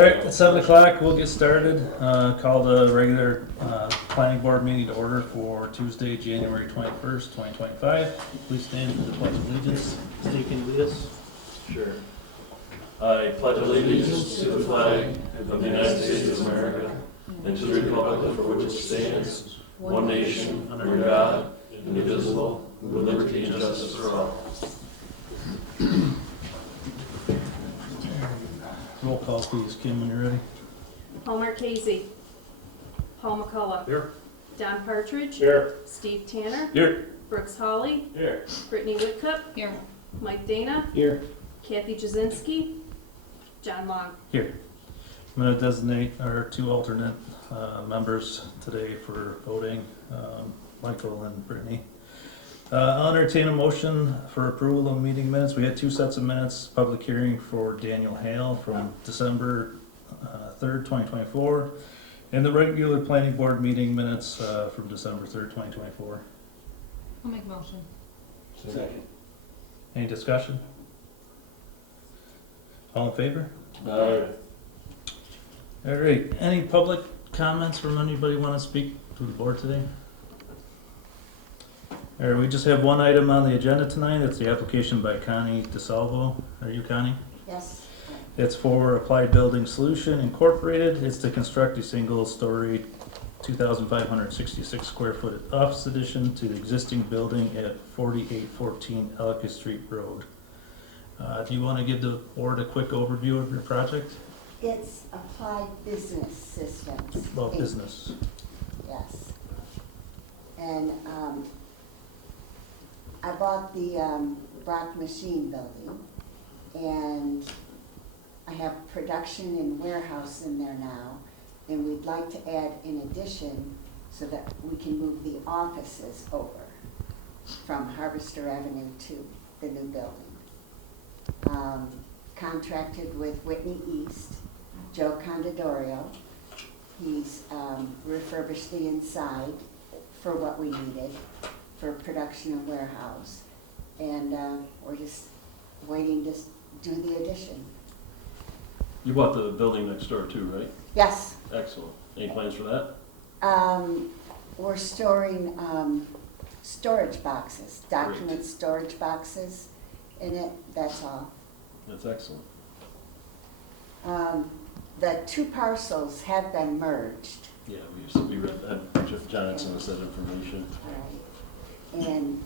right, at 7 o'clock, we'll get started. Call the regular planning board meeting to order for Tuesday, January 21st, 2025. Please stand for the pledge of allegiance. Steve, can you lead us? Sure. I pledge allegiance to the flag of the United States of America and to the republic for which it stands, one nation, under God, indivisible, with liberty and justice for all. Roll call, please. Kim, when you're ready. Paul Marchese. Paul McCullough. Here. Don Partridge. Here. Steve Tanner. Here. Brooks Hawley. Here. Brittany Whitcup. Here. Mike Dana. Here. Kathy Jazinski. John Long. Here. I'm going to designate our two alternate members today for voting, Michael and Brittany. I'll entertain a motion for approval of meeting minutes. We had two sets of minutes, public hearing for Daniel Hale from December 3rd, 2024, and the regular planning board meeting minutes from December 3rd, 2024. I'll make a motion. Second. Any discussion? All in favor? Aye. All right, any public comments from anybody want to speak to the board today? All right, we just have one item on the agenda tonight. It's the application by Connie DiSalvo. Are you Connie? Yes. It's for Applied Building Solution Incorporated. It's to construct a single-story, 2,566 square foot office addition to the existing building at 4814 Ellicott Street Road. Do you want to give the board a quick overview of your project? It's Applied Business Systems. Well, Inc. business. Yes. And I bought the Brock Machine Building, and I have production and warehouse in there now, and we'd like to add an addition so that we can move the offices over from Harvester Avenue to the new building. Contracted with Whitney East, Joe Condidorio. He's refurbished the inside for what we needed for production and warehouse. And we're just waiting to do the addition. You bought the building next door too, right? Yes, Excellent. Any plans for that? we're storing storage boxes, document storage boxes in it, that's all. That's excellent. The two parcels have been merged. Yeah, we read that. Jeff Johnson has that information. All right. And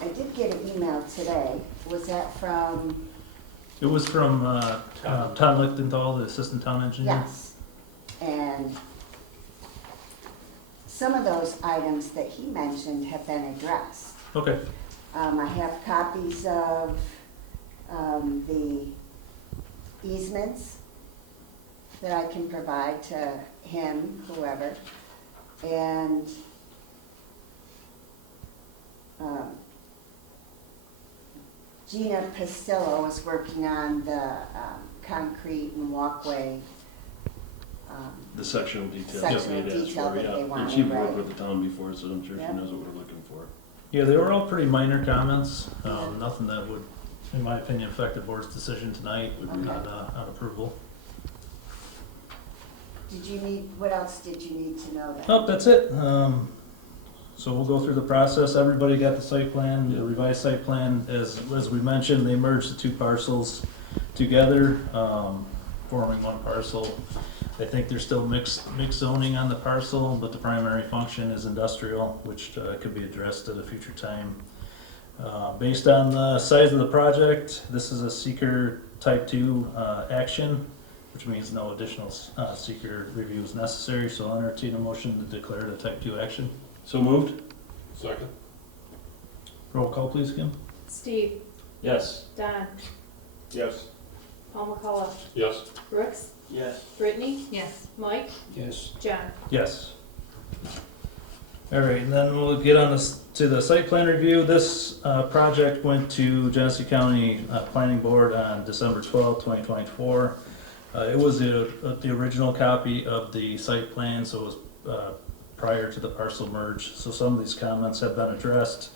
I did get an email today. Was that from? It was from Tom Lichtenthal, the assistant town engineer. Yes. And some of those items that he mentioned have been addressed. Okay. I have copies of the easements that I can provide to him, whoever, and Gina Pastillo is working on the concrete and walkway. The sectional detail. Sectional Yep, we had asked detail for, that yeah. they And wanted, she worked right. with the town before, so I'm sure Yep. she knows what we're looking for. Yeah, they were all pretty minor comments. Nothing that would, in my opinion, affect the board's decision tonight Okay. on approval. Did you need, what else did you need to know then? Oh, that's it. So we'll go through the process. Everybody got the site plan, the revised site plan. As we mentioned, they merged the two parcels together, forming one parcel. I think there's still mixed zoning on the parcel, but the primary function is industrial, which could be addressed at a future time. Based on the size of the project, this is a SEQR Type 2 action, which means no additional SEQR review is necessary. So I'll entertain a motion to declare it a Type 2 action. So moved? Second. Roll call, please, Kim. Steve. Yes. Don. Yes. Paul McCullough. Yes. Brooks. Yes. Brittany. Yes. Mike. Yes. John. Yes. All right, and then we'll get on to the site plan review. This project went to Genesee County Planning Board on December 12, 2024. It was the original copy of the site plan, so it was prior to the parcel merge. So some of these comments have been addressed.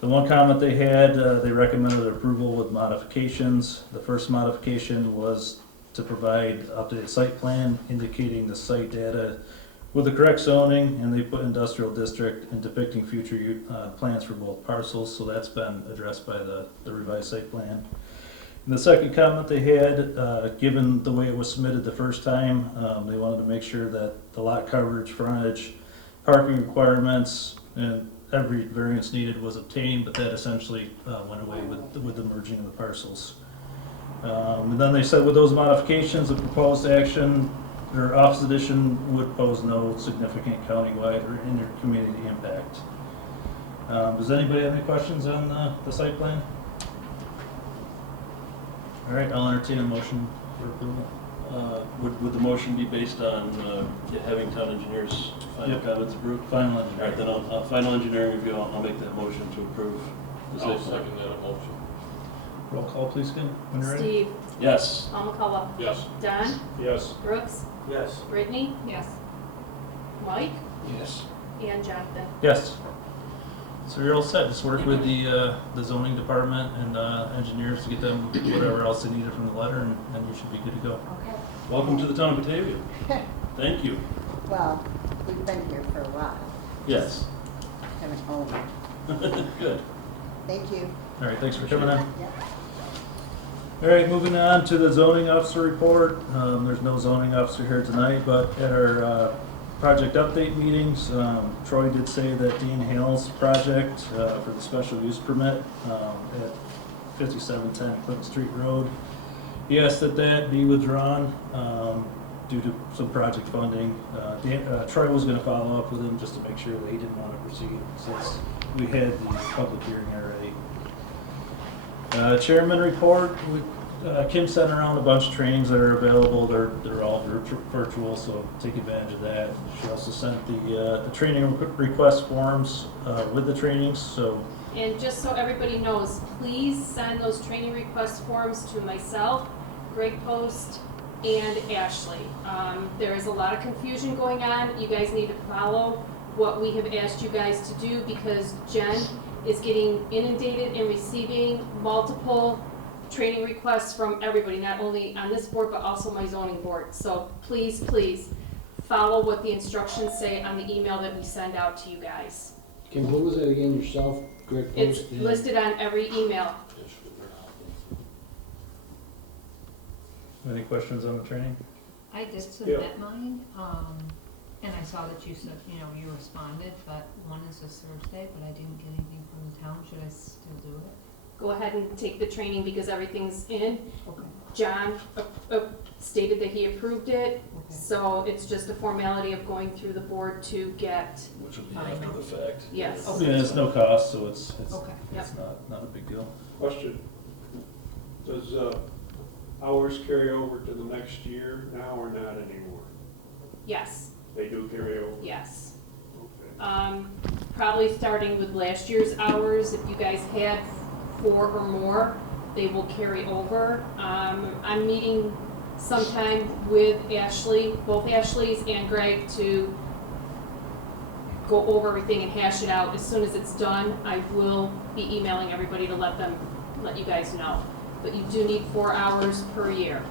The one comment they had, they recommended approval with modifications. The first modification was to provide updated site plan indicating the site data with the correct zoning, and they put industrial district and depicting future plans for both parcels, so that's been addressed by the revised site plan. And the second comment they had, given the way it was submitted the first time, they wanted to make sure that the lot coverage, frontage, parking requirements, and every variance needed was obtained, but that essentially went away with the merging of the parcels. And then they said with those modifications, the proposed action or office addition would pose no significant countywide or inter-community impact. Does anybody have any questions on the site plan? All right, I'll entertain a motion for approval. Would the motion be based on having town engineers final Yep. comments approved? Final All right, engineering. then final engineering review, I'll make that motion to approve the I'll site plan. second that motion. Roll call, please, Kim, when you're ready. Steve, Yes. Paul McCullough, Yes. Don, Yes. Brooks, Yes. Brittany, Yes. Mike, Yes. and Jonathan. Yes. So you're all set, just work with the zoning department and engineers to get them whatever else they needed from the letter, and you should be good to go. Okay. Welcome to the town of Batavia. Thank you. Well, we've been here for a while, Yes. haven't owned it. Good. Thank you. All right, thanks for coming in. Yeah. All right, moving on to the zoning officer report. There's no zoning officer here tonight, but at our project update meetings, Troy did say that Dean Hale's project for the special use permit at 5710 Ellicott Street Road, he asked that that be withdrawn due to some project funding. Troy was going to follow up with him just to make sure that he didn't want to proceed since we had the public hearing already. Chairman report, Kim sent around a bunch of trainings that are available. They're all virtual, so take advantage of that. She also sent the training request forms with the trainings, so. And just so everybody knows, please send those training request forms to myself, Greg Post, and Ashley. There is a lot of confusion going on. You guys need to follow what we have asked you guys to do because Jen is getting inundated and receiving multiple training requests from everybody, not only on this board, but also my zoning board. So please, please, follow what the instructions say on the email that we send out to you guys. Kim, who was that again, yourself, Greg It's Post? listed on every email. Any questions on the training? I did submit mine, and I saw that you said, you responded, but one is this Thursday, but I didn't get anything from the town. Should I still do it? Go ahead and take the training because everything's in. Okay. John stated that he approved it, Okay. so it's just a formality of going through the board to get, Which will be after the fact. yes. Okay. Yeah, it's no cost, so it's Okay. not a big deal. Question. Does hours carry over to the next year now or not anymore? Yes, They do carry over? yes. Okay. Probably starting with last year's hours, if you guys had 4 or more, they will carry over. I'm meeting sometime with Ashley, both Ashleys and Greg, to go over everything and hash it out. As soon as it's done, I will be emailing everybody to let you guys know. But you do need 4 hours per year.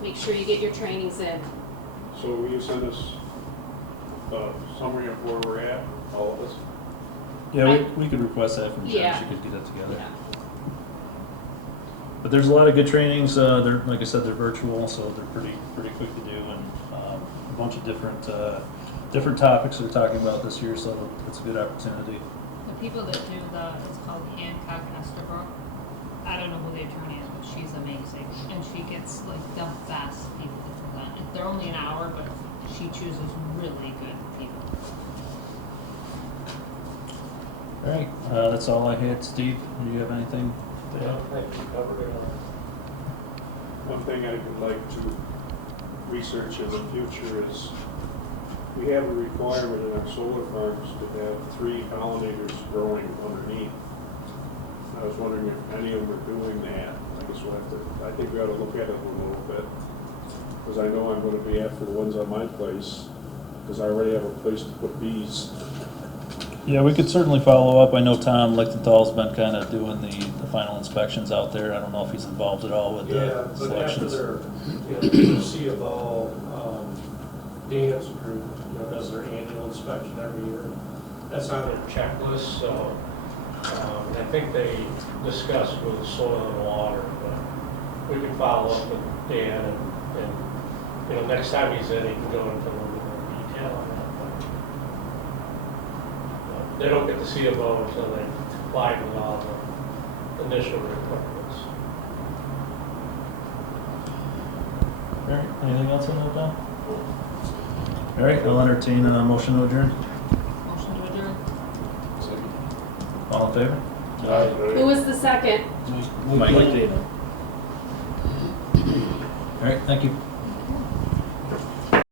Make sure you get your trainings in. So will you send us a summary of where we're at, all of us? Yeah, we could request that from Jen, Yeah. she could get that together. Yeah. But there's a lot of good trainings, they're, like I said, they're virtual, so they're pretty quick to do, and a bunch of different topics they're talking about this year, so it's a good opportunity. The people that do it's called Hancock Estabrook. I don't know who the attorney is, but she's amazing. And she gets like the best people to present. They're only an hour, but she chooses really good people. All right, that's all I had. Steve, do you have anything to add? One thing I would like to research in the future is we have a requirement in our solar farms to have 3 pollinators growing underneath. I was wondering if any of them are doing that. I think we ought to look at it a little bit. Because I know I'm going to be after the ones on my place, because I already have a place to put bees. Yeah, we could certainly follow up. I know Tom Lichtenthal's been kind of doing the final inspections out there. I don't know if he's involved at all with Yeah, the but after selections. their, C of O, Dan's group, does their annual inspection every year. That's on their checklist, so, I think they discussed with soil and water, but we can follow up with Dan and, next time he's in, he can go into a little bit more detail on that. But they don't get the C of O until they comply with all the initial requirements. All right, anything else on that, Tom? All right, I'll entertain a motion to adjourn. Motion to adjourn. All in favor? Who was the second? Mike. All right, thank you.